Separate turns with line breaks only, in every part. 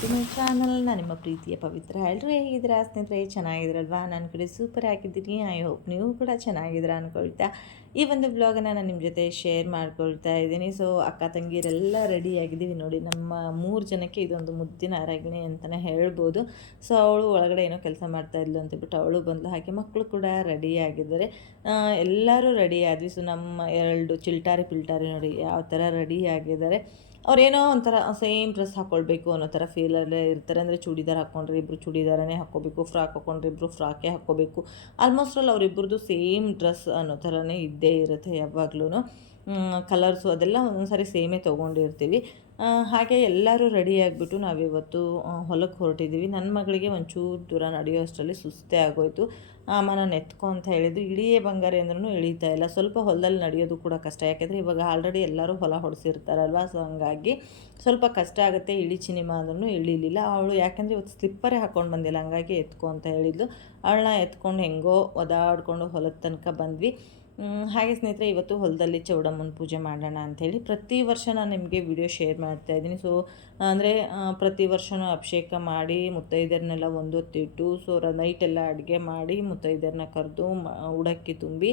To my ನಾನು ನಿಮ್ಮ ಪ್ರೀತಿಯ ಪವಿತ್ರ ಎಲ್ಲರೂ ಹೇಗಿದ್ದೀರಾ ಸ್ನೇಹಿತರೆ? ಚೆನ್ನಾಗಿದ್ರಲ್ವಾ ನನ್ನ ಕಡೆ ಸೂಪರ್ ಆಗಿದ್ದೀನಿ. ಐ ಹೋಪ್ ನೀವು ಕೂಡ ಚೆನ್ನಾಗಿದ್ದೀರಾ ಅಂದ್ಕೊಳ್ತಾ ಈ ಒಂದು ಬ್ಲಾಗನ್ನು ನಾನು ನಿಮ್ಮ ಜೊತೆ ಶೇರ್ ಮಾಡ್ಕೊಳ್ತಾ ಇದ್ದೀನಿ. ಸೊ ಅಕ್ಕ ತಂಗಿಯರೆಲ್ಲ ರೆಡಿ ಆಗಿದ್ದೀವಿ ನೋಡಿ. ನಮ್ಮ ಮೂರು ಜನಕ್ಕೆ ಇದೊಂದು ಮುದ್ದಿನ ಅರಗಿಣಿ ಅಂತಲೇ ಹೇಳ್ಬೋದು. ಸೊ ಅವಳು ಒಳಗಡೆ ಏನೋ ಕೆಲಸ ಮಾಡ್ತಾ ಇದ್ಲು ಅಂತೇಳ್ಬಿಟ್ಟು ಅವಳು ಬಂದು ಹಾಗೆ ಮಕ್ಕಳು ಕೂಡ ರೆಡಿ ಆಗಿದ್ದಾರೆ. ಎಲ್ಲರೂ ರೆಡಿ ಆದ್ವಿ. ಸೊ ನಮ್ಮ ಎರಡು ಚಿಲ್ಟಾರಿ ಪಿಲ್ಟಾರಿ ನೋಡಿ ಯಾವ ಥರ ರೆಡಿ ಆಗಿದ್ದಾರೆ. ಅವ್ರೇನೋ ಒಂಥರ ಸೇಮ್ ಡ್ರೆಸ್ ಹಾಕ್ಕೊಳ್ಬೇಕು ಅನ್ನೋ ಥರ ಫೀಲಲ್ಲೇ ಇರ್ತಾರೆ. ಅಂದರೆ ಚೂಡಿದಾರ ಹಾಕ್ಕೊಂಡ್ರೆ ಇಬ್ಬರು ಚೂಡಿದಾರನೇ ಹಾಕ್ಕೋಬೇಕು ಫ್ರಾಕ್ ಹಾಕ್ಕೊಂಡ್ರೆ ಇಬ್ಬರು ಫ್ರಾಕೇ ಹಾಕ್ಕೋಬೇಕು. ಆಲ್ಮೋಸ್ಟ್ ಆಲ್ ಅವರಿಬ್ಬರದು ಸೇಮ್ ಡ್ರೆಸ್ ಅನ್ನೋ ಥರನೇ ಇದ್ದೇ ಇರುತ್ತೆ ಯಾವಾಗ್ಲೂ ಕಲರ್ಸು ಅದೆಲ್ಲ ಒಂದೊಂದು ಸಾರಿ ಸೇಮೇ ತೊಗೊಂಡಿರ್ತೀವಿ. ಹಾಗೆ ಎಲ್ಲರೂ ರೆಡಿ ಆಗಿಬಿಟ್ಟು ನಾವಿವತ್ತು ಹೊಲಕ್ಕೆ ಹೊರಟಿದ್ದೀವಿ ನನ್ನ ಮಗಳಿಗೆ ಒಂಚೂರು ದೂರ ನಡೆಯೋ ಅಷ್ಟರಲ್ಲಿ ಸುಸ್ತೇ ಆಗೋಯ್ತು. ನಾನು ಎತ್ಕೊ ಅಂತ ಹೇಳಿದ್ದು ಇಳಿಯೇ ಬಂಗಾರ ಅಂದ್ರೂ ಇಳೀತಾ ಇಲ್ಲ. ಸ್ವಲ್ಪ ಹೊಲದಲ್ಲಿ ನಡೆಯೋದು ಕೂಡ ಕಷ್ಟ. ಯಾಕೆಂದರೆ ಇವಾಗ ಆಲ್ರೆಡಿ ಎಲ್ಲರೂ ಹೊಲ ಹೊಡೆಸಿರ್ತಾರಲ್ವ? ಸೊ ಹಂಗಾಗಿ ಸ್ವಲ್ಪ ಕಷ್ಟ ಆಗುತ್ತೆ. ಇಳಿ ಚಿನಿಮಾ ಅಂದ್ರೂ ಇಳಿಲಿಲ್ಲ. ಅವಳು ಯಾಕೆಂದರೆ ಇವತ್ತು ಸ್ಲಿಪ್ಪರೇ ಹಾಕ್ಕೊಂಡು ಬಂದಿಲ್ಲ. ಹಂಗಾಗಿ ಎತ್ಕೊ ಅಂತ ಹೇಳಿದ್ಲು. ಅವಳನ್ನ ಎತ್ಕೊಂಡು ಹೆಂಗೋ ಒದಾಡ್ಕೊಂಡು ಹೊಲದ ತನಕ ಬಂದ್ವಿ. ಹಾಗೆ ಸ್ನೇಹಿತರೆ, ಇವತ್ತು ಹೊಲದಲ್ಲಿ ಚೌಡಮ್ಮನ ಪೂಜೆ ಮಾಡೋಣ ಅಂಥೇಳಿ ಪ್ರತಿ ವರ್ಷ ನಾನು ನಿಮಗೆ ವಿಡಿಯೋ ಶೇರ್ ಮಾಡ್ತಾ ಇದ್ದೀನಿ. ಸೊ ಅಂದರೆ ಪ್ರತಿ ವರ್ಷವೂ ಅಭಿಷೇಕ ಮಾಡಿ, ಮುತ್ತೈದೆಯರನ್ನೆಲ್ಲ ಒಂದೊತ್ತಿಟ್ಟು ಸೊ ನೈಟೆಲ್ಲ ಅಡುಗೆ ಮಾಡಿ, ಮುತ್ತೈದೆಯರನ್ನ ಕರೆದು ಉಡಕ್ಕಿ ತುಂಬಿ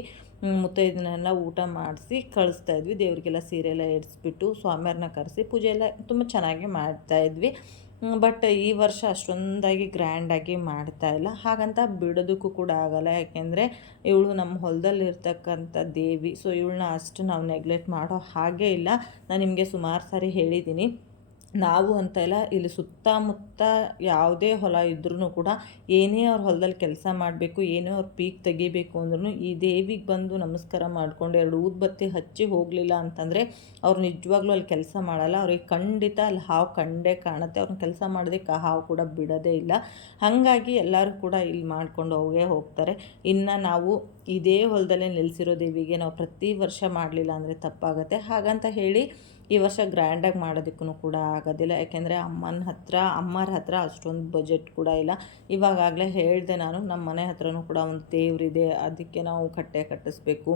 ಮುತ್ತೈದನ್ನೆಲ್ಲ ಊಟ ಮಾಡಿಸಿ, ಕಳಿಸ್ತಾ ಇದ್ವಿ. ದೇವರಿಗೆಲ್ಲ ಸೀರೆ ಎಲ್ಲ ಎಡಿಸ್ಬಿಟ್ಟು ಸ್ವಾಮಿಯವ್ರನ್ನ ಕರೆಸಿ ಪೂಜೆ ಎಲ್ಲ ತುಂಬ ಚೆನ್ನಾಗಿ ಮಾಡ್ತಾ ಇದ್ವಿ. ಬಟ್ ಈ ವರ್ಷ ಅಷ್ಟೊಂದಾಗಿ ಗ್ರ್ಯಾಂಡಾಗಿ ಮಾಡ್ತಾ ಇಲ್ಲ. ಹಾಗಂತ ಬಿಡೋದಕ್ಕೂ ಕೂಡ ಆಗಲ್ಲ. ಯಾಕೆಂದರೆ ಇವಳು ನಮ್ಮ ಹೊಲದಲ್ಲಿರ್ತಕ್ಕಂಥ ದೇವಿ. ಸೊ ಇವಳನ್ನ ಅಷ್ಟು ನಾವು ನೆಗ್ಲೆಕ್ಟ್ ಮಾಡೋ ಹಾಗೇ ಇಲ್ಲ. ನಾನು ನಿಮಗೆ ಸುಮಾರು ಸಾರಿ ಹೇಳಿದ್ದೀನಿ ನಾವು ಅಂತ ಇಲ್ಲ, ಇಲ್ಲಿ ಸುತ್ತಮುತ್ತ ಯಾವುದೇ ಹೊಲ ಇದ್ರೂ ಕೂಡ ಏನೇ ಅವ್ರ ಹೊಲದಲ್ಲಿ ಕೆಲಸ ಮಾಡಬೇಕು, ಏನೇ ಅವ್ರ ಪೀಕ್ ತೆಗಿಬೇಕು ಅಂದ್ರೂ ಈ ದೇವಿಗೆ ಬಂದು ನಮಸ್ಕಾರ ಮಾಡಿಕೊಂಡು ಎರಡು ಊದ್ಬತ್ತಿ ಹಚ್ಚಿ ಹೋಗಲಿಲ್ಲ ಅಂತಂದರೆ ಅವ್ರು ನಿಜವಾಗ್ಲೂ ಅಲ್ಲಿ ಕೆಲಸ ಮಾಡಲ್ಲ. ಅವ್ರಿಗೆ ಖಂಡಿತ ಅಲ್ಲಿ ಹಾವು ಕಂಡೇ ಕಾಣುತ್ತೆ. ಅವ್ರನ್ನ ಕೆಲಸ ಮಾಡೋದಕ್ಕೆ ಹಾವು ಕೂಡ ಬಿಡೋದೇ ಇಲ್ಲ. ಹಾಗಾಗಿ ಎಲ್ಲರೂ ಕೂಡ ಇಲ್ಲಿ ಮಾಡ್ಕೊಂಡು ಹೋಗೇ ಹೋಗ್ತಾರೆ. ಇನ್ನು ನಾವು ಇದೇ ಹೊಲದಲ್ಲೇ ನೆಲೆಸಿರೋ ದೇವಿಗೆ ನಾವು ಪ್ರತಿ ವರ್ಷ ಮಾಡಲಿಲ್ಲ ಅಂದರೆ ತಪ್ಪಾಗುತ್ತೆ. ಹಾಗಂತ ಹೇಳಿ ಈ ವರ್ಷ ಗ್ರ್ಯಾಂಡಾಗಿ ಮಾಡೋದಕ್ಕೂ ಕೂಡ ಆಗೋದಿಲ್ಲ. ಯಾಕೆಂದರೆ ಅಮ್ಮನ ಹತ್ರ, ಅಮ್ಮರ ಹತ್ರ ಅಷ್ಟೊಂದು ಬಜೆಟ್ ಕೂಡ ಇಲ್ಲ. ಇವಾಗಲೇ ಹೇಳಿದೆ ನಾನು ನಮ್ಮ ಮನೆ ಹತ್ರನೂ ಕೂಡ ಒಂದು ದೇವ್ರಿದೆ ಅದಕ್ಕೆ ನಾವು ಕಟ್ಟೆ ಕಟ್ಟಿಸ್ಬೇಕು.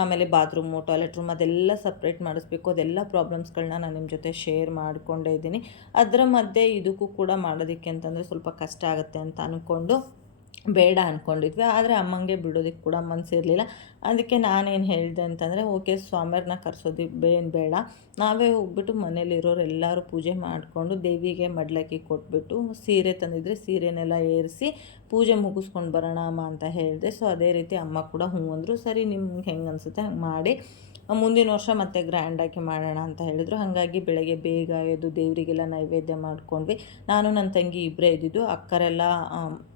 ಆಮೇಲೆ ಬಾತ್ರೂಮು ಟಾಯ್ಲೆಟ್ ರೂಮ್ ಅದೆಲ್ಲ ಸಪ್ರೇಟ್ ಮಾಡಿಸ್ಬೇಕು. ಅದೆಲ್ಲ ಪ್ರಾಬ್ಲಮ್ಸ್ಗಳನ್ನ ನಾನು ನಿಮ್ಮ ಜೊತೆ ಶೇರ್ ಮಾಡಿಕೊಂಡೇ ಇದ್ದೀನಿ. ಅದರ ಮಧ್ಯೆ ಇದಕ್ಕೂ ಕೂಡ ಮಾಡೋದಕ್ಕೆ ಅಂತಂದರೆ ಸ್ವಲ್ಪ ಕಷ್ಟ ಆಗುತ್ತೆ ಅಂತ ಅಂದ್ಕೊಂಡು ಬೇಡ ಅಂದ್ಕೊಂಡಿದ್ವಿ ಆದರೆ ಅಮ್ಮಂಗೆ ಬಿಡೋದಕ್ಕೆ ಕೂಡ ಮನಸ್ಸಿರಲಿಲ್ಲ ಅದಕ್ಕೆ ನಾನೇನು ಹೇಳಿದೆ ಅಂತಂದರೆ, ಓಕೆ ಸ್ವಾಮಿಯರನ್ನ ಕರ್ಸೋದು ಏನು ಬೇಡ. ನಾವೇ ಹೋಗ್ಬಿಟ್ಟು ಮನೇಲಿರೋರು ಎಲ್ಲರೂ ಪೂಜೆ ಮಾಡಿಕೊಂಡು ದೇವಿಗೆ ಮಡ್ಲಕ್ಕಿ ಕೊಟ್ಬಿಟ್ಟು ಸೀರೆ ತಂದಿದ್ರೆ ಸೀರೆನೆಲ್ಲ ಏರಿಸಿ ಪೂಜೆ ಮುಗಿಸ್ಕೊಂಡು ಬರೋಣ ಅಮ್ಮ ಅಂತ ಹೇಳಿದೆ. ಸೊ ಅದೇ ರೀತಿ ಅಮ್ಮ ಕೂಡ ಹ್ಞೂ ಅಂದರು, ಸರಿ ನಿಮ್ಗೆ ಹೆಂಗೆ ಅನಿಸುತ್ತೆ ಹಂಗೆ ಮಾಡಿ. ಮುಂದಿನ ವರ್ಷ ಮತ್ತೆ ಗ್ರ್ಯಾಂಡಾಗಿ ಮಾಡೋಣ ಅಂತ ಹೇಳಿದ್ರು. ಹಾಗಾಗಿ ಬೆಳಗ್ಗೆ ಬೇಗ ಎದ್ದು ದೇವರಿಗೆಲ್ಲ ನೈವೇದ್ಯ ಮಾಡ್ಕೊಂಡ್ವಿ. ನಾನು, ನನ್ನ ತಂಗಿ ಇಬ್ಬರೇ ಇದ್ದಿದ್ದು. ಅಕ್ಕರೆಲ್ಲ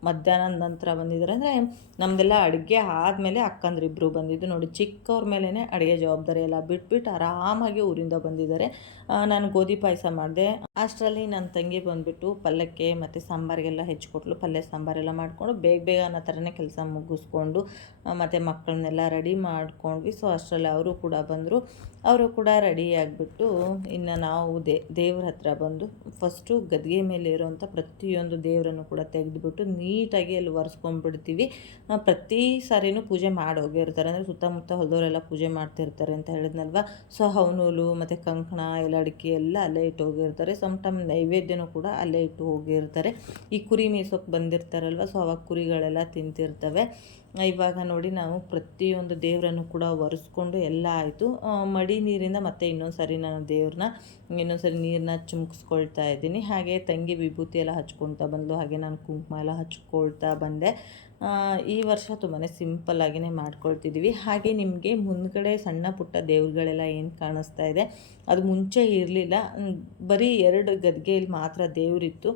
ಮಧ್ಯಾಹ್ನ ಮಧ್ಯಾಹ್ನದ ನಂತರ ಬಂದಿದ್ದಾರೆ. ಅಂದರೆ ನಮ್ಮದೆಲ್ಲ ಅಡುಗೆ ಆದಮೇಲೆ ಅಕ್ಕಂದ್ರಿಬ್ಬರು ಬಂದಿದ್ದು. ನೋಡಿ, ಚಿಕ್ಕವ್ರ ಮೇಲೇ ಅಡುಗೆ ಜವಾಬ್ದಾರಿ ಎಲ್ಲ ಬಿಟ್ಬಿಟ್ಟು ಆರಾಮಾಗಿ ಊರಿಂದ ಬಂದಿದ್ದಾರೆ. ನಾನು ಗೋಧಿ ಪಾಯಸ ಮಾಡಿದೆ. ಅಷ್ಟರಲ್ಲಿ ನನ್ನ ತಂಗಿ ಬಂದುಬಿಟ್ಟು ಪಲ್ಯಕ್ಕೆ ಮತ್ತು ಸಾಂಬಾರಿಗೆಲ್ಲ ಹೆಚ್ಚಿಕೊಟ್ಲು ಪಲ್ಯ ಸಾಂಬಾರೆಲ್ಲ ಮಾಡಿಕೊಂಡು ಬೇಗ ಬೇಗ ಅನ್ನೋ ಥರನೇ ಕೆಲಸ ಮುಗಿಸ್ಕೊಂಡು ಮತ್ತು ಮಕ್ಕಳನ್ನೆಲ್ಲ ರೆಡಿ ಮಾಡ್ಕೊಂಡ್ವಿ. ಸೊ ಅಷ್ಟರಲ್ಲಿ ಅವರು ಕೂಡ ಬಂದರು. ಅವರು ಕೂಡ ರೆಡಿ ಆಗಿಬಿಟ್ಟು ಇನ್ನು ನಾವು ದೇ, ದೇವ್ರ ಹತ್ರ ಬಂದು ಫಸ್ಟು ಗದ್ಗೆ ಮೇಲೆ ಇರೋವಂಥ ಪ್ರತಿಯೊಂದು ದೇವರನ್ನು ಕೂಡ ತೆಗೆದುಬಿಟ್ಟು ನೀಟಾಗಿ ಅಲ್ಲಿ ಒರೆಸ್ಕೊಂಡ್ಬಿಡ್ತೀವಿ. ಪ್ರತಿ ಸಾರಿನೂ ಪೂಜೆ ಮಾಡಿ ಹೋಗಿರ್ತಾರೆ ಅಂದರೆ ಸುತ್ತಮುತ್ತ ಹೊಲದವರೆಲ್ಲ ಪೂಜೆ ಮಾಡ್ತಿರ್ತಾರೆ ಅಂತ ಹೇಳಿದ್ನಲ್ವ? ಸೊ, ಹವನೂಲು ಮತ್ತು ಕಂಕಣ, ಎಲ್ಲ ಅಡಿಕೆ ಎಲ್ಲ ಅಲ್ಲೇ ಇಟ್ಟು ಹೋಗಿರ್ತಾರೆ. ಸಮ್ ಟೈಮ್ ನೈವೇದ್ಯನೂ ಕೂಡ ಅಲ್ಲೇ ಇಟ್ಟು ಹೋಗಿರ್ತಾರೆ. ಈ ಕುರಿ ಮೇಯ್ಸೋಕೆ ಬಂದಿರ್ತಾರಲ್ವ? ಸೊ, ಅವಾಗ ಕುರಿಗಳೆಲ್ಲ ತಿಂತಿರ್ತವೆ. ಇವಾಗ ನೋಡಿ ನಾವು ಪ್ರತಿಯೊಂದು ದೇವರನ್ನು ಕೂಡ ಒರೆಸ್ಕೊಂಡು ಎಲ್ಲ ಆಯಿತು. ಮಡಿ ನೀರಿಂದ ಮತ್ತೆ ಇನ್ನೊಂದು ಸರಿ ನಾನು ದೇವ್ರನ್ನ, ಇನ್ನೊಂದು ಸರಿ ನೀರನ್ನ ಚುಮ್ಕಿಸ್ಕೊಳ್ತಾ ಇದ್ದೀನಿ. ಹಾಗೆ ತಂಗಿ ವಿಭೂತಿ ಎಲ್ಲ ಹಚ್ಕೊಳ್ತಾ ಬಂದು ಹಾಗೆ ನಾನು ಕುಂಕುಮ ಎಲ್ಲ ಹಚ್ಕೊಳ್ತಾ ಬಂದೆ. ಈ ವರ್ಷ ತುಂಬಾ ಸಿಂಪಲ್ಲಾಗಿಯೇ ಮಾಡ್ಕೊಳ್ತಿದ್ದೀವಿ ಹಾಗೆ ನಿಮಗೆ ಮುಂದ್ಗಡೆ ಸಣ್ಣ ಪುಟ್ಟ ದೇವ್ರುಗಳೆಲ್ಲ ಏನು ಕಾಣಿಸ್ತಾ ಇದೆ, ಅದು ಮುಂಚೆ ಇರಲಿಲ್ಲ. ಬರೀ ಎರಡು ಗದ್ಗೆಯಲ್ಲಿ ಮಾತ್ರ ದೇವರಿತ್ತು.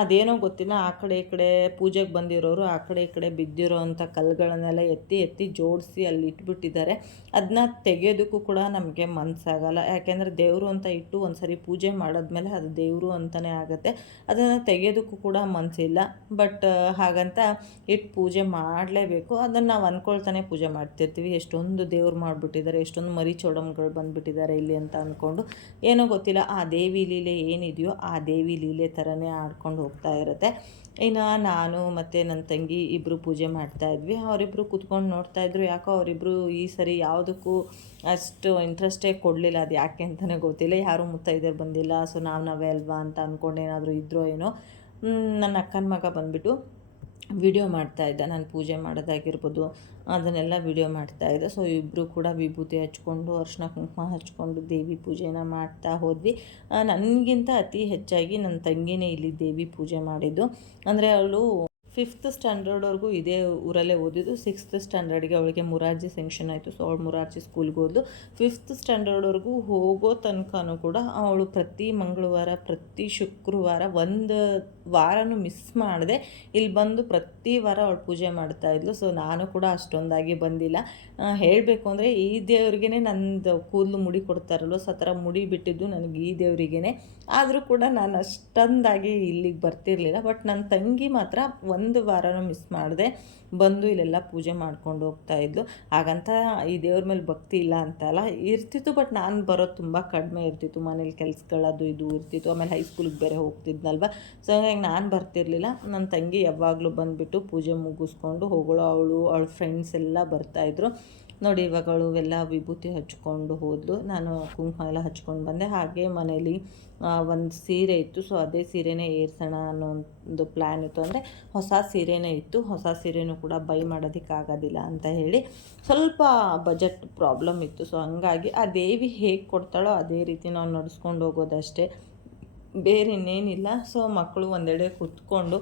ಅದೇನೋ ಗೊತ್ತಿಲ್ಲ, ಆ ಕಡೆ ಈ ಕಡೆ ಪೂಜೆಗೆ ಬಂದಿರೋರು ಆ ಕಡೆ ಈ ಕಡೆ ಬಿದ್ದಿರೋ ಅಂಥ ಕಲ್ಲುಗಳನ್ನೆಲ್ಲ ಎತ್ತಿ ಎತ್ತಿ ಜೋಡಿಸಿ ಅಲ್ಲಿ ಇಟ್ಬಿಟ್ಟಿದ್ದಾರೆ. ಅದನ್ನ ತೆಗೆಯೋದಕ್ಕೂ ಕೂಡ ನಮಗೆ ಮನಸ್ಸಾಗಲ್ಲ ಯಾಕೆಂದರೆ ದೇವರು ಅಂತ ಇಟ್ಟು ಒಂದು ಸರಿ ಪೂಜೆ ಮಾಡಿದ್ಮೇಲೆ ಅದು ದೇವರು ಅಂತಲೇ ಆಗುತ್ತೆ. ಅದನ್ನು ತೆಗೆಯೋದಕ್ಕೂ ಕೂಡ ಮನಸ್ಸಿಲ್ಲ ಬಟ್, ಹಾಗಂತ ಇಟ್ಟು ಪೂಜೆ ಮಾಡಲೇಬೇಕು. ಅದನ್ನು ನಾವು ಅಂದ್ಕೊಳ್ತಾನೆ ಪೂಜೆ ಮಾಡ್ತಿರ್ತೀವಿ. ಎಷ್ಟೊಂದು ದೇವ್ರು ಮಾಡಿಬಿಟ್ಟಿದ್ದಾರೆ ಎಷ್ಟೊಂದು ಮರಿ ಚೋಡಮ್ಗಳು ಬಂದುಬಿಟ್ಟಿದ್ದಾರೆ ಇಲ್ಲಿ ಅಂತ ಅಂದ್ಕೊಂಡು ಏನೋ ಗೊತ್ತಿಲ್ಲ, ಆ ದೇವಿ ಲೀಲೆ ಏನಿದೆಯೋ ಆ ದೇವಿ ಲೀಲೆ ಥರನೇ ಆಡ್ಕೊಂಡು ಹೋಗ್ತಾ ಇರುತ್ತೆ. ಇನ್ನು ನಾನು ಮತ್ತು ನನ್ನ ತಂಗಿ ಇಬ್ಬರು ಪೂಜೆ ಮಾಡ್ತಾ ಇದ್ವಿ. ಅವರಿಬ್ಬರು ಕೂತ್ಕೊಂಡು ನೋಡ್ತಾ ಇದ್ರು. ಯಾಕೋ ಅವರಿಬ್ಬರು ಈ ಸರಿ ಯಾವುದಕ್ಕೂ ಅಷ್ಟು ಇಂಟ್ರೆಸ್ಟೇ ಕೊಡಲಿಲ್ಲ. ಅದು ಯಾಕೆ ಅಂತಲೇ ಗೊತ್ತಿಲ್ಲ. ಯಾರೂ ಮುತ್ತೈದೆಯರು ಬಂದಿಲ್ಲ. ಸೊ ನಾವು ನಾವೇ ಅಲ್ವಾ ಅಂತ ಅಂದ್ಕೊಂಡು ಏನಾದರೂ ಇದ್ರೋ ಏನೋ. ನನ್ನ ಅಕ್ಕನ ಮಗ ಬಂದುಬಿಟ್ಟು ವಿಡಿಯೋ ಮಾಡ್ತಾ ಇದ್ದ. ನಾನು ಪೂಜೆ ಮಾಡೋದಾಗಿರ್ಬೋದು, ಅದನ್ನೆಲ್ಲ ವಿಡಿಯೋ ಮಾಡ್ತಾ ಇದ್ದೆ. ಸೊ ಇಬ್ಬರು ಕೂಡ ವಿಭೂತಿ ಹಚ್ಕೊಂಡು ಅರ್ಶಿನ ಕುಂಕುಮ ಹಚ್ಕೊಂಡು ದೇವಿ ಪೂಜೆನ ಮಾಡ್ತಾ ಹೋದ್ವಿ. ನನಗಿಂತ ಅತಿ ಹೆಚ್ಚಾಗಿ ನನ್ನ ತಂಗಿನೇ ಇಲ್ಲಿ ದೇವಿ ಪೂಜೆ ಮಾಡಿದ್ದು. ಅಂದರೆ ಅವಳು ಫಿಫ್ತ್ ಸ್ಟ್ಯಾಂಡರ್ಡ್ವರೆಗೂ ಇದೇ ಊರಲ್ಲೇ ಓದಿದ್ದು. ಸಿಕ್ಸ್ತ್ ಸ್ಟ್ಯಾಂಡರ್ಡ್ಗೆ ಅವಳಿಗೆ ಮುರಾರ್ಜಿ ಸೆಂಕ್ಷನ್ ಆಯಿತು. ಸೊ ಅವಳು ಮುರಾರ್ಜಿ ಸ್ಕೂಲ್ಗೆ ಹೋದ್ಲು. ಫಿಫ್ತ್ ಸ್ಟ್ಯಾಂಡರ್ಡ್ವರೆಗೂ ಹೋಗೋ ತನಕನೂ ಕೂಡ ಅವಳು ಪ್ರತಿ ಮಂಗಳವಾರ, ಪ್ರತಿ ಶುಕ್ರವಾರ ಒಂದು ವಾರನೂ ಮಿಸ್ ಮಾಡಿದೆ. ಇಲ್ಲಿ ಬಂದು ಪ್ರತಿ ವಾರ ಅವಳು ಪೂಜೆ ಮಾಡ್ತಾ ಇದ್ಲು. ಸೊ ನಾನು ಕೂಡ ಅಷ್ಟೊಂದಾಗಿ ಬಂದಿಲ್ಲ. ಹೇಳಬೇಕು ಅಂದರೆ ಈ ದೇವ್ರಿಗೇ ನಂದು ಕೂದಲು ಮುಡಿ ಕೊಡ್ತಾರಲ್ವ ಸೊ ಥರ ಮುಡಿ ಬಿಟ್ಟಿದ್ದು ನನಗೆ ಈ ದೇವರಿಗೇ ಆದರೂ ಕೂಡ ನಾನು ಅಷ್ಟೊಂದಾಗಿ ಇಲ್ಲಿಗೆ ಬರ್ತಿರ್ಲಿಲ್ಲ. ಬಟ್ ನನ್ನ ತಂಗಿ ಮಾತ್ರ ಒಂದು ವಾರನೂ ಮಿಸ್ ಮಾಡಿದೆ. ಬಂದು ಇಲ್ಲೆಲ್ಲ ಪೂಜೆ ಮಾಡ್ಕೊಂಡು ಹೋಗ್ತಾ ಇದ್ಲು. ಹಾಗಂತ ಈ ದೇವ್ರ ಮೇಲೆ ಭಕ್ತಿ ಇಲ್ಲ ಅಂತಲ್ಲ ಇರ್ತಿತ್ತು. ಬಟ್ ನಾನು ಬರೋದು ತುಂಬ ಕಡಿಮೆ ಇರ್ತಿತ್ತು. ಮನೇಲಿ ಕೆಲಸಗಳದು ಇದು ಇರ್ತಿತ್ತು. ಆಮೇಲೆ ಹೈಸ್ಕೂಲಿಗೆ ಬೇರೆ ಹೋಗ್ತಿದ್ನಲ್ವ. ಸೊ ಹಾಗಾಗಿ ನಾನು ಬರ್ತಿರ್ಲಿಲ್ಲ. ನನ್ನ ತಂಗಿ ಯಾವಾಗಲೂ ಬಂದುಬಿಟ್ಟು ಪೂಜೆ ಮುಗಿಸ್ಕೊಂಡು ಹೋಗೋಳು ಅವಳು, ಅವಳ ಫ್ರೆಂಡ್ಸ್ ಎಲ್ಲ ಬರ್ತಾಯಿದ್ರು ನೋಡಿ ಇವಾಗ ಅವಳು ಎಲ್ಲ ವಿಭೂತಿ ಹಚ್ಕೊಂಡು ಹೋದಳು ನಾನು ಕುಂಕುಮ ಎಲ್ಲ ಹಚ್ಕೊಂಡು ಬಂದೆ. ಹಾಗೆ ಮನೇಲಿ ಒಂದು ಸೀರೆ ಇತ್ತು. ಸೊ ಅದೇ ಸೀರೆನೇ ಏರ್ಸೋಣ ಅನ್ನೋ ಒಂದು ಪ್ಲ್ಯಾನ್ ಇತ್ತು. ಅಂದರೆ ಹೊಸ ಸೀರೆನೇ ಇತ್ತು. ಹೊಸ ಸೀರೆನೂ ಕೂಡ ಬೈ ಮಾಡೋದಕ್ಕಾಗೋದಿಲ್ಲ ಅಂತ ಹೇಳಿ ಸ್ವಲ್ಪ ಬಜೆಟ್ ಪ್ರಾಬ್ಲಮ್ ಇತ್ತು. ಸೊ ಹಂಗಾಗಿ ಆ ದೇವಿ ಹೇಗೆ ಕೊಡ್ತಾಳೋ ಅದೇ ರೀತಿ ನಾವು ನಡೆಸ್ಕೊಂಡು ಹೋಗೋದಷ್ಟೇ. ಬೇರೆ ಇನ್ನೇನಿಲ್ಲ. ಸೊ ಮಕ್ಕಳು ಒಂದೆಡೆ ಕೂತ್ಕೊಂಡು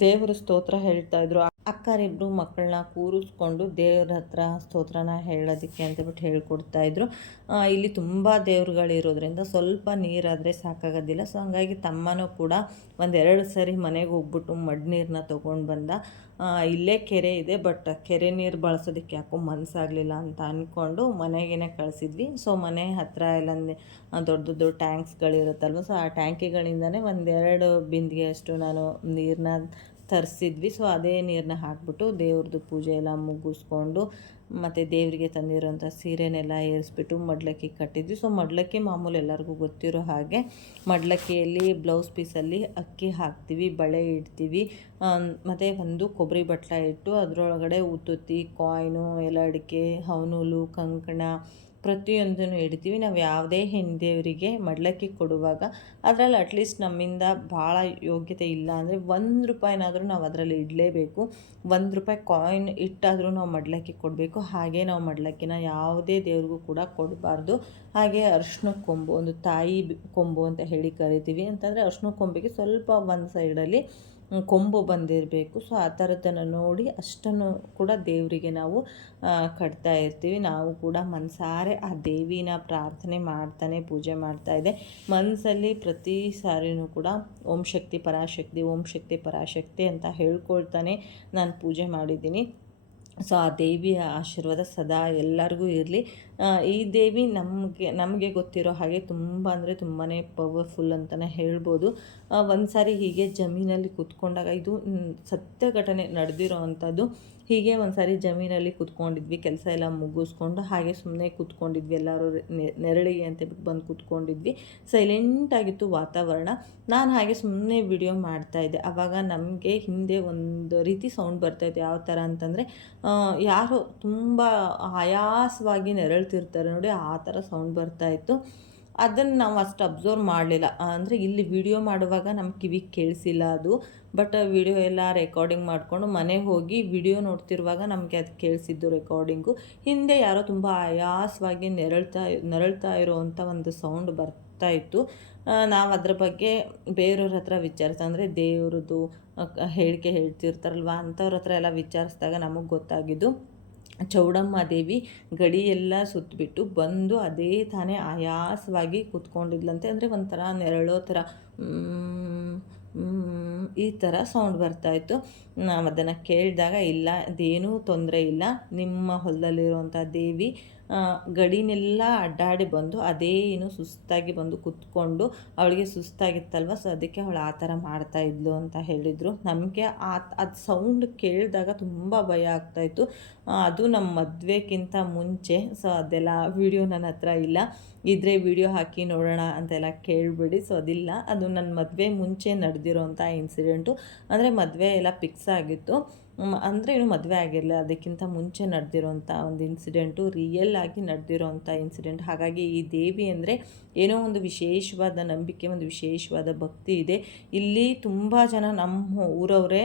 ದೇವರ ಸ್ತೋತ್ರ ಹೇಳ್ತಾ ಇದ್ರು ಅಕ್ಕರಿಬ್ರು ಮಕ್ಕಳನ್ನ ಕೂರಿಸ್ಕೊಂಡು ದೇವ್ರ ಹತ್ರ ಸ್ತೋತ್ರನ ಹೇಳೋದಕ್ಕೆ ಅಂತೇಳ್ಬಿಟ್ಟು ಹೇಳ್ಕೊಡ್ತಾ ಇದ್ರು. ಆ, ಇಲ್ಲಿ ತುಂಬ ದೇವ್ರುಗಳಿರೋದ್ರಿಂದ ಸ್ವಲ್ಪ ನೀರಾದರೆ ಸಾಕಾಗೋದಿಲ್ಲ. ಸೊ ಹಂಗಾಗಿ ತಮ್ಮನೂ ಕೂಡ ಒಂದೆರಡು ಸರಿ ಮನೆಗೆ ಹೋಗ್ಬಿಟ್ಟು ಮಡ್ ನೀರನ್ನ ತೊಗೊಂಡು ಬಂದ. ಇಲ್ಲೇ ಕೆರೆ ಇದೆ ಬಟ್ ಕೆರೆ ನೀರು ಬಳಸೋದಕ್ಕೆ ಯಾಕೋ ಮನಸ್ಸಾಗಲಿಲ್ಲ ಅಂತ ಅಂದ್ಕೊಂಡು ಮನೆಗೇನೆ ಕಳಿಸಿದ್ವಿ. ಸೊ ಮನೆ ಹತ್ತಿರ ಎಲ್ಲ ದೊಡ್ಡ ದೊಡ್ಡ ಟ್ಯಾಂಕ್ಸ್ಗಳಿರುತ್ತಲ್ವ ಸೊ ಆ ಟ್ಯಾಂಕಿಗಳಿಂದನೇ ಒಂದೆರಡು ಬಿಂದಿಗೆ ಅಷ್ಟು ನಾನು ನೀರನ್ನ ತರಿಸಿದ್ವಿ. ಸೊ ಅದೇ ನೀರನ್ನ ಹಾಕ್ಬಿಟ್ಟು ದೇವ್ರದ್ದು ಪೂಜೆ ಎಲ್ಲ ಮುಗಿಸ್ಕೊಂಡು ಮತ್ತು ದೇವರಿಗೆ ತಂದಿರೋಂಥ ಸೀರೆನೆಲ್ಲ ಏರಿಸ್ಬಿಟ್ಟು ಮಡ್ಲಕ್ಕಿ ಕಟ್ಟಿದ್ವಿ. ಸೊ ಮಡ್ಲಕ್ಕಿ ಮಾಮೂಲು ಎಲ್ಲರಿಗೂ ಗೊತ್ತಿರೋ ಹಾಗೆ ಮಡ್ಲಕ್ಕಿಯಲ್ಲಿ ಬ್ಲೌಸ್ ಪೀಸಲ್ಲಿ ಅಕ್ಕಿ ಹಾಕ್ತೀವಿ, ಬಳೆ ಇಡ್ತೀವಿ. ಮತ್ತು ಒಂದು ಕೊಬ್ಬರಿ ಬಟ್ಲ ಇಟ್ಟು ಅದರೊಳಗಡೆ ಉತ್ತುತ್ತಿ, ಕಾಯಿನು ಎಲ್ಲ ಅಡಿಕೆ ಹವನೂಲು ಕಂಕಣ ಪ್ರತಿಯೊಂದನ್ನು ಇಡ್ತೀವಿ. ನಾವು ಯಾವುದೇ ಹೆಣ್ಣು ಮಡ್ಲಕ್ಕಿ ಕೊಡುವಾಗ ಅದರಲ್ಲಿ ಅಟ್ಲೀಸ್ಟ್ ನಮ್ಮಿಂದ ಭಾಳ ಯೋಗ್ಯತೆ ಇಲ್ಲ ಅಂದರೆ ಒಂದು ರೂಪಾಯಿನಾದರೂ ನಾವು ಅದರಲ್ಲಿ ಇಡಲೇಬೇಕು. ಒಂದು ರೂಪಾಯಿ ಕಾಯಿನ್ ಇಟ್ಟಾದರೂ ನಾವು ಮಡ್ಲಕ್ಕಿ ಕೊಡಬೇಕು. ಹಾಗೆ ನಾವು ಮಡ್ಲಕ್ಕಿನ ಯಾವುದೇ ದೇವ್ರಿಗೂ ಕೂಡ ಕೊಡಬಾರ್ದು. ಹಾಗೆ ಅರ್ಶಿನ ಕೊಂಬು, ಒಂದು ತಾಯಿ ಕೊಂಬು ಅಂತ ಹೇಳಿ ಕರಿತೀವಿ. ಅಂತಂದರೆ ಅರ್ಶಿನ ಕೊಂಬಿಗೆ ಸ್ವಲ್ಪ ಒಂದು ಸೈಡಲ್ಲಿ ಕೊಂಬು ಬಂದಿರಬೇಕು. ಸೊ ಆ ಥರದ್ದನ್ನು ನೋಡಿ ಅಷ್ಟನ್ನು ಕೂಡ ದೇವರಿಗೆ ನಾವು ಕಟ್ತಾ ಇರ್ತೀವಿ. ನಾವು ಕೂಡ ಮನಸಾರೆ ಆ ದೇವಿನ ಪ್ರಾರ್ಥನೆ ಮಾಡ್ತಾನೆ ಪೂಜೆ ಮಾಡ್ತಾ ಇದೆ. ಮನಸ್ಸಲ್ಲಿ ಪ್ರತಿ ಸಾರಿನೂ ಕೂಡ ಓಂ ಶಕ್ತಿ ಪರಾಶಕ್ತಿ, ಓಂ ಶಕ್ತಿ ಪರಾಶಕ್ತಿ ಅಂತ ಹೇಳ್ಕೊಳ್ತಾನೆ ನಾನು ಪೂಜೆ ಮಾಡಿದ್ದೀನಿ. ಸೊ, ಆ ದೇವಿಯ ಆಶೀರ್ವಾದ ಸದಾ ಎಲ್ಲರಿಗೂ ಇರಲಿ. ಈ ದೇವಿ ನಮಗೆ ನಮಗೆ ಗೊತ್ತಿರೋ ಹಾಗೆ ತುಂಬ ಅಂದರೆ ತುಂಬಾ ಪವರ್ಫುಲ್ ಅಂತಲೇ ಹೇಳ್ಬೋದು. ಒಂದು ಸಾರಿ ಹೀಗೆ ಜಮೀನಲ್ಲಿ ಕೂತ್ಕೊಂಡಾಗ ಇದು ಸತ್ಯ ಘಟನೆ ನಡೆದಿರೋ ಅಂಥದ್ದು. ಹೀಗೆ ಒಂದು ಸಾರಿ ಜಮೀನಲ್ಲಿ ಕೂತ್ಕೊಂಡಿದ್ವಿ, ಕೆಲಸ ಎಲ್ಲ ಮುಗಿಸ್ಕೊಂಡು ಹಾಗೆ ಸುಮ್ಮನೆ ಕೂತ್ಕೊಂಡಿದ್ವಿ, ಎಲ್ಲರೂ ನೆರಳಿಗೆ ಅಂತ ಬಂದು ಕೂತ್ಕೊಂಡಿದ್ವಿ. ಸೈಲೆಂಟಾಗಿತ್ತು ವಾತಾವರಣ. ನಾನು ಹಾಗೆ ಸುಮ್ಮನೆ ವಿಡಿಯೋ ಮಾಡ್ತಾಯಿದ್ದೆ ಆವಾಗ ನಮಗೆ ಹಿಂದೆ ಒಂದು ರೀತಿ ಸೌಂಡ್ ಬರ್ತಾಯಿತ್ತು ಯಾವ ಥರ ಅಂತಂದರೆ ಯಾರು ತುಂಬ ಆಯಾಸವಾಗಿ ನೆರಳ್ತಿರ್ತಾರೆ ನೋಡಿ, ಆ ಥರ ಸೌಂಡ್ ಬರ್ತಾಯಿತ್ತು ಅದನ್ನು ನಾವು ಅಷ್ಟು ಅಬ್ಸರ್ವ್ ಮಾಡಲಿಲ್ಲ. ಅಂದರೆ ಇಲ್ಲಿ ವಿಡಿಯೋ ಮಾಡುವಾಗ ನಮ್ಮ ಕಿವಿಗೆ ಕೇಳಿಸಿಲ್ಲ ಅದು. ಬಟ್ ವಿಡಿಯೋ ಎಲ್ಲ ರೆಕಾರ್ಡಿಂಗ್ ಮಾಡಿಕೊಂಡು ಮನೆಗೆ ಹೋಗಿ ವಿಡಿಯೋ ನೋಡ್ತಿರುವಾಗ ನಮಗೆ ಅದು ಕೇಳಿಸಿದ್ದು ರೆಕಾರ್ಡಿಂಗು. ಹಿಂದೆ ಯಾರೋ ತುಂಬ ಆಯಾಸವಾಗಿ ನೆರಳ್ತಾ ನೆರಳ್ತಾ ಇರೋವಂಥ ಒಂದು ಸೌಂಡ್ ಬರ್ತಾ ಇತ್ತು. ನಾವು ಅದ್ರ ಬಗ್ಗೆ ಬೇರೆಯವ್ರ ಹತ್ರ ವಿಚಾರಿಸ, ಅಂದರೆ ದೇವ್ರದ್ದು ಹೇಳಿಕೆ ಹೇಳ್ತಿರ್ತಾರಲ್ವ? ಅಂಥವ್ರ ಹತ್ರ ಎಲ್ಲ ವಿಚಾರಿಸಿದಾಗ ನಮಗೆ ಗೊತ್ತಾಗಿದ್ದು, ಚೌಡಮ್ಮ ದೇವಿ ಗಡಿ ಎಲ್ಲ ಸುತ್ತಬಿಟ್ಟು ಬಂದು ಅದೇ ತಾನೇ ಆಯಾಸವಾಗಿ ಕೂತ್ಕೊಂಡಿದ್ಲಂತೆ. ಅಂದರೆ ಒಂಥರ ನೆರಳೋ ಥರ ಈ ಥರ ಸೌಂಡ್ ಬರ್ತಾಯಿತ್ತು ನಾವು ಅದನ್ನು ಕೇಳಿದಾಗ ಇಲ್ಲ ಅದೇನೂ ತೊಂದರೆ ಇಲ್ಲ. ನಿಮ್ಮ ಹೊಲದಲ್ಲಿರುವಂಥ ದೇವಿ ಗಡಿನೆಲ್ಲ ಅಡ್ಡಾಡಿ ಬಂದು ಅದೇ ಏನು ಸುಸ್ತಾಗಿ ಬಂದು ಕುತ್ಕೊಂಡು ಅವಳಿಗೆ ಸುಸ್ತಾಗಿತ್ತಲ್ವ? ಸೊ ಅದಕ್ಕೆ ಅವಳು ಆ ಥರ ಮಾಡ್ತಾ ಇದ್ಲು ಅಂತ ಹೇಳಿದರು. ನಮಗೆ ಆ ಅದು ಸೌಂಡ್ ಕೇಳಿದಾಗ ತುಂಬ ಭಯ ಆಗ್ತಾಯಿತ್ತು ಅದು ನಮ್ಮ ಮದುವೆಗಿಂತ ಮುಂಚೆ. ಸೊ ಅದೆಲ್ಲ ವಿಡಿಯೋ ನನ್ನ ಹತ್ರ ಇಲ್ಲ. ಇದ್ರೆ ವಿಡಿಯೋ ಹಾಕಿ ನೋಡೋಣ ಅಂತೆಲ್ಲ ಕೇಳಿಬಿಡಿ. ಸೊ ಅದಿಲ್ಲ. ಅದು ನನ್ನ ಮದುವೆ ಮುಂಚೆ ನಡೆದಿರೋಂಥ ಇನ್ಸಿಡೆಂಟು ಅಂದರೆ ಮದುವೆ ಎಲ್ಲ ಫಿಕ್ಸ್ ಆಗಿತ್ತು. ಅಂದರೆ ಏನು ಮದುವೆ ಆಗಿರಲಿಲ್ಲ. ಅದಕ್ಕಿಂತ ಮುಂಚೆ ನಡೆದಿರೋಂಥ ಒಂದು ಇನ್ಸಿಡೆಂಟು ರಿಯಲ್ ಆಗಿ ನಡೆದಿರೋಂಥ ಇನ್ಸಿಡೆಂಟ್ ಹಾಗಾಗಿ ಈ ದೇವಿ ಅಂದರೆ ಏನೋ ಒಂದು ವಿಶೇಷವಾದ ನಂಬಿಕೆ, ಒಂದು ವಿಶೇಷವಾದ ಭಕ್ತಿ ಇದೆ. ಇಲ್ಲಿ ತುಂಬ ಜನ ನಮ್ಮ ಊರವರೇ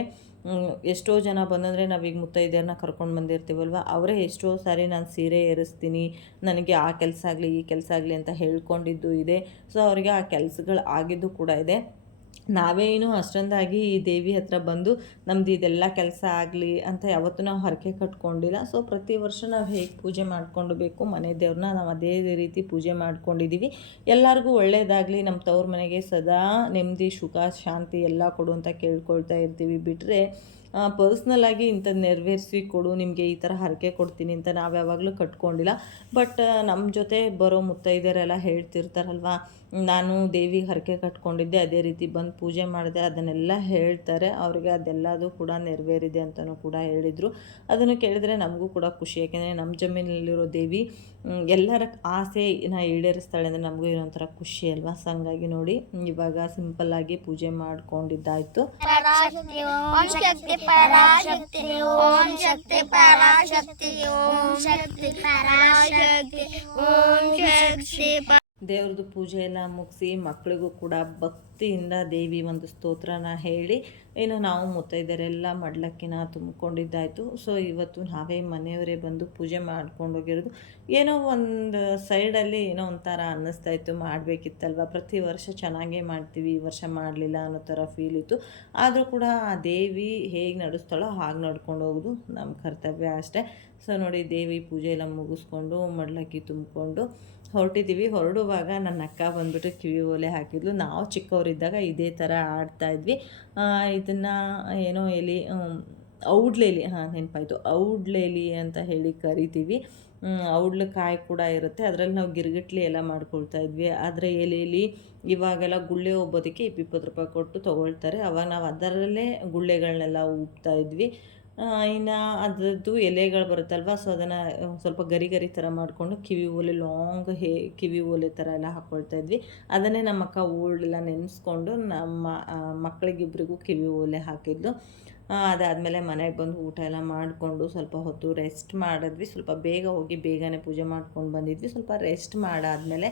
ಎಷ್ಟೋ ಜನ ಬಂದಂದರೆ ನಾವೀಗ ಮುತ್ತೈದೆಯರನ್ನ ಕರ್ಕೊಂಡು ಬಂದಿರ್ತೀವಲ್ವ? ಅವರೇ ಎಷ್ಟೋ ಸಾರಿ ನಾನು ಸೀರೆ ಏರಿಸ್ತೀನಿ, ನನಗೆ ಆ ಕೆಲಸ ಆಗಲಿ, ಈ ಕೆಲಸ ಆಗಲಿ ಅಂತ ಹೇಳ್ಕೊಂಡಿದ್ದು ಇದೆ. ಸೊ ಅವರಿಗೆ ಆ ಕೆಲಸಗಳು ಆಗಿದ್ದು ಕೂಡ ಇದೆ. ನಾವೇನು ಅಷ್ಟೊಂದಾಗಿ ಈ ದೇವಿ ಹತ್ರ ಬಂದು ನಮ್ದು ಇದೆಲ್ಲ ಕೆಲಸ ಆಗಲಿ ಅಂತ ಯಾವತ್ತೂ ನಾವು ಹರಕೆ ಕಟ್ಕೊಂಡಿಲ್ಲ. ಸೊ ಪ್ರತಿ ವರ್ಷ ನಾವು ಹೇಗೆ ಪೂಜೆ ಮಾಡ್ಕೊಂಡು ಬೇಕು ಮನೆ ದೇವ್ರನ್ನ ನಾವು ಅದೇ ರೀತಿ ಪೂಜೆ ಮಾಡ್ಕೊಂಡಿದ್ದೀವಿ ಎಲ್ಲರಿಗೂ ಒಳ್ಳೆಯದಾಗಲಿ ನಮ್ಮ ತವ್ರ ಮನೆಗೆ ಸದಾ ನೆಮ್ಮದಿ, ಸುಖ, ಶಾಂತಿ ಎಲ್ಲ ಕೊಡು ಅಂತ ಕೇಳ್ಕೊಳ್ತಾ ಇರ್ತೀವಿ. ಬಿಟ್ಟರೆ ಪರ್ಸ್ನಲ್ ಆಗಿ ಇಂಥದ್ದು ನೆರವೇರಿಸಿ ಕೊಡು, ನಿಮಗೆ ಈ ಥರ ಹರಕೆ ಕೊಡ್ತೀನಿ ಅಂತ ನಾವು ಯಾವಾಗಲೂ ಕಟ್ಕೊಂಡಿಲ್ಲ. ಬಟ್ ನಮ್ಮ ಜೊತೆ ಬರೋ ಮುತ್ತೈದೆಯರೆಲ್ಲ ಹೇಳ್ತಿರ್ತಾರಲ್ವ ನಾನು ದೇವಿಗೆ ಹರಕೆ ಕಟ್ಕೊಂಡಿದ್ದೆ, ಅದೇ ರೀತಿ ಬಂದು ಪೂಜೆ ಮಾಡಿದೆ, ಅದನ್ನೆಲ್ಲ ಹೇಳ್ತಾರೆ. ಅವರಿಗೆ ಅದೆಲ್ಲದೂ ಕೂಡ ನೆರವೇರಿದೆ ಅಂತಲೂ ಕೂಡ ಹೇಳಿದರು. ಅದನ್ನು ಕೇಳಿದರೆ ನಮಗೂ ಕೂಡ ಖುಷಿ, ಯಾಕೆಂದರೆ ನಮ್ಮ ಜಮೀನಲ್ಲಿರೋ ದೇವಿ ಎಲ್ಲರ ಆಸೆ ನಾ ಈಡೇರಿಸ್ತಾಳೆ ಅಂದರೆ ನಮಗೂ ಇರೋಂಥರ ಖುಷಿ ಅಲ್ವಾ? ಹಂಗಾಗಿ ನೋಡಿ, ಇವಾಗ ಸಿಂಪಲ್ ಆಗಿ ಪೂಜೆ ಮಾಡಿಕೊಂಡಿದ್ದಾಯಿತು.
ಓಂ ಶಕ್ತಿ
ದೇವ್ರದ್ದು ಪೂಜೆಯನ್ನು ಮುಗಿಸಿ ಮಕ್ಕಳಿಗೂ ಕೂಡ ಭಕ್ತಿಯಿಂದ ದೇವಿ ಒಂದು ಸ್ತೋತ್ರನ ಹೇಳಿ, ಇನ್ನು ನಾವು ಮುತ್ತೈದರೆಲ್ಲ ಮಡ್ಲಕ್ಕಿನ ತುಂಬಿಕೊಂಡಿದ್ದಾಯಿತು. ಸೊ ಇವತ್ತು ನಾವೇ ಮನೆಯವರೇ ಬಂದು ಪೂಜೆ ಮಾಡ್ಕೊಂಡು ಹೋಗಿರೋದು. ಏನೋ ಒಂದು ಸೈಡಲ್ಲಿ ಏನೋ ಒಂಥರ ಅನ್ನಿಸ್ತಾ ಇತ್ತು ಮಾಡಬೇಕಿತ್ತಲ್ವ? ಪ್ರತಿ ವರ್ಷ ಚೆನ್ನಾಗೇ ಮಾಡ್ತೀವಿ, ಈ ವರ್ಷ ಮಾಡಲಿಲ್ಲ ಅನ್ನೋ ಥರ ಫೀಲ್ ಇತ್ತು. ಆದರೂ ಕೂಡ ಆ ದೇವಿ ಹೇಗೆ ನಡೆಸ್ತಾಳೋ ಹಾಗೆ ನಡ್ಕೊಂಡು ಹೋಗೋದು ನಮ್ಮ ಕರ್ತವ್ಯ ಅಷ್ಟೇ. ಸೊ ನೋಡಿ ದೇವಿ ಪೂಜೆ ಎಲ್ಲ ಮುಗಿಸ್ಕೊಂಡು ಮಡ್ಲಕ್ಕಿ ತುಂಬಿಕೊಂಡು ಹೊರಟಿದ್ದೀವಿ. ಹೊರಡುವಾಗ ನನ್ನ ಅಕ್ಕ ಬಂದುಬಿಟ್ಟು ಕಿವಿ ಓಲೆ ಹಾಕಿದ್ಲು. ನಾವು ಚಿಕ್ಕವರಿದ್ದಾಗ ಇದೇ ಥರ ಆಡ್ತಾ ಇದ್ವಿ. ಇದನ್ನು ಏನೋ ಎಲಿ ಹ್ಮ್, ಔಡ್ಲೇಲಿ ಹಾಂ ನೆನಪಾಯಿತು. ಔಡ್ಲೇಲಿ ಅಂತ ಹೇಳಿ ಕರಿತೀವಿ. ಔಡ್ಲು ಕಾಯಿ ಕೂಡ ಇರುತ್ತೆ. ಅದರಲ್ಲಿ ನಾವು ಗಿರ್ಗಿಟ್ಲಿ ಎಲ್ಲ ಮಾಡ್ಕೊಳ್ತಾ ಇದ್ವಿ. ಆದರೆ ಎಲೆಯಲ್ಲಿ ಇವಾಗೆಲ್ಲ ಗುಳ್ಳೆ ಒಬ್ಬೋದಕ್ಕೆ ಇಪ್ಪಿಪ್ಪತ್ತು ರೂಪಾಯಿ ಕೊಟ್ಟು ತೊಗೊಳ್ತಾರೆ. ಅವಾಗ ನಾವು ಅದರಲ್ಲೇ ಗುಳ್ಳೆಗಳನ್ನೆಲ್ಲ ಉಪ್ತಾ ಇದ್ವಿ. ಇನ್ನು ಅದರದ್ದು ಎಲೆಗಳು ಬರುತ್ತಲ್ವ ಸೊ ಅದನ್ನು ಸ್ವಲ್ಪ ಗರಿ ಗರಿ ಥರ ಮಾಡಿಕೊಂಡು ಕಿವಿ ಓಲೆ ಲಾಂಗ್ ಹೇ, ಕಿವಿ ಓಲೆ ಥರ ಎಲ್ಲ ಹಾಕ್ಕೊಳ್ತಾ ಇದ್ವಿ. ಅದನ್ನೇ ನಮ್ಮ ಅಕ್ಕ ಓಲ್ಡೆಲ್ಲ ನೆನೆಸ್ಕೊಂಡು ನಮ್ಮ ಮಕ್ಕಳಿಗಿಬ್ಬರಿಗೂ ಕಿವಿ ಓಲೆ ಹಾಕಿದ್ದು. ಅದಾದಮೇಲೆ ಮನೆಗೆ ಬಂದು ಊಟ ಎಲ್ಲ ಮಾಡಿಕೊಂಡು ಸ್ವಲ್ಪ ಹೊತ್ತು ರೆಸ್ಟ್ ಮಾಡಿದ್ವಿ. ಸ್ವಲ್ಪ ಬೇಗ ಹೋಗಿ ಬೇಗನೆ ಪೂಜೆ ಮಾಡ್ಕೊಂಡು ಬಂದಿದ್ವಿ. ಸ್ವಲ್ಪ ರೆಸ್ಟ್ ಮಾಡಾದಮೇಲೆ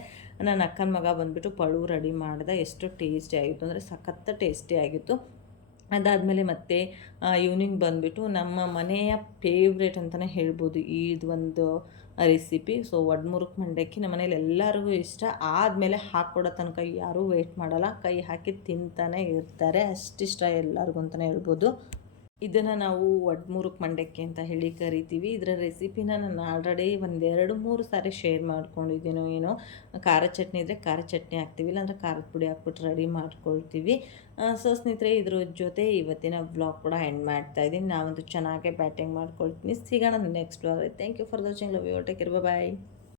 ನನ್ನ ಅಕ್ಕನ ಮಗ ಬಂದುಬಿಟ್ಟು ಪಳು ರೆಡಿ ಮಾಡ್ದೆ. ಎಷ್ಟು ಟೇಸ್ಟಿ ಆಗಿತ್ತು ಅಂದರೆ ಸಖತ್ತ ಟೇಸ್ಟಿ ಆಗಿತ್ತು. ಅದಾದಮೇಲೆ ಮತ್ತೆ ಈವ್ನಿಂಗ್ ಬಂದುಬಿಟ್ಟು ನಮ್ಮ ಮನೆಯ ಫೇವ್ರೇಟ್ ಅಂತಲೇ ಹೇಳ್ಬೋದು ಇದು ಒಂದು ರೆಸಿಪಿ ಸೊ ಒಡ್ಮುರುಕ್ ಮಂಡಕ್ಕಿ ನಮ್ಮ ಮನೇಲಿ ಎಲ್ಲರಿಗೂ ಇಷ್ಟ. ಆದಮೇಲೆ ಹಾಕ್ಕೊಡೋ ತನಕ ಯಾರೂ ವೆಯ್ಟ್ ಮಾಡಲ್ಲ. ಕೈ ಹಾಕಿ ತಿಂತಾನೆ ಇರ್ತಾರೆ. ಅಷ್ಟಿಷ್ಟ ಎಲ್ಲರಿಗೂ ಅಂತಲೇ ಹೇಳ್ಬೋದು. ಇದನ್ನು ನಾವು ಒಡ್ಮೂರಕ್ಕೆ ಮಂಡಕ್ಕಿ ಅಂತ ಹೇಳಿ ಕರಿತೀವಿ. ಇದರ ರೆಸಿಪಿನ ನಾನು ಆಲ್ರೆಡಿ ಒಂದೆರಡು ಮೂರು ಸಾರಿ ಶೇರ್ ಮಾಡ್ಕೊಂಡಿದ್ದೀನೋ ಏನೋ. ಖಾರ ಚಟ್ನಿ ಇದ್ದರೆ ಖಾರ ಚಟ್ನಿ ಹಾಕ್ತೀವಿ, ಇಲ್ಲಾಂದ್ರೆ ಖಾರದ ಪುಡಿ ಹಾಕ್ಬಿಟ್ಟು ರೆಡಿ ಮಾಡ್ಕೊಳ್ತೀವಿ. ಸೊ ಸ್ನೇಹಿತರೆ, ಇದ್ರ ಜೊತೆ ಇವತ್ತಿನ ಬ್ಲಾಗ್ ಕೂಡ ಎಂಡ್ ಮಾಡ್ತಾ ಇದ್ದೀನಿ. ನಾವಂತೂ ಚೆನ್ನಾಗೇ ಬ್ಯಾಟಿಂಗ್ ಮಾಡ್ಕೊಳ್ತೀನಿ. ಸಿಗೋಣ next blog thank you for watching love you take bye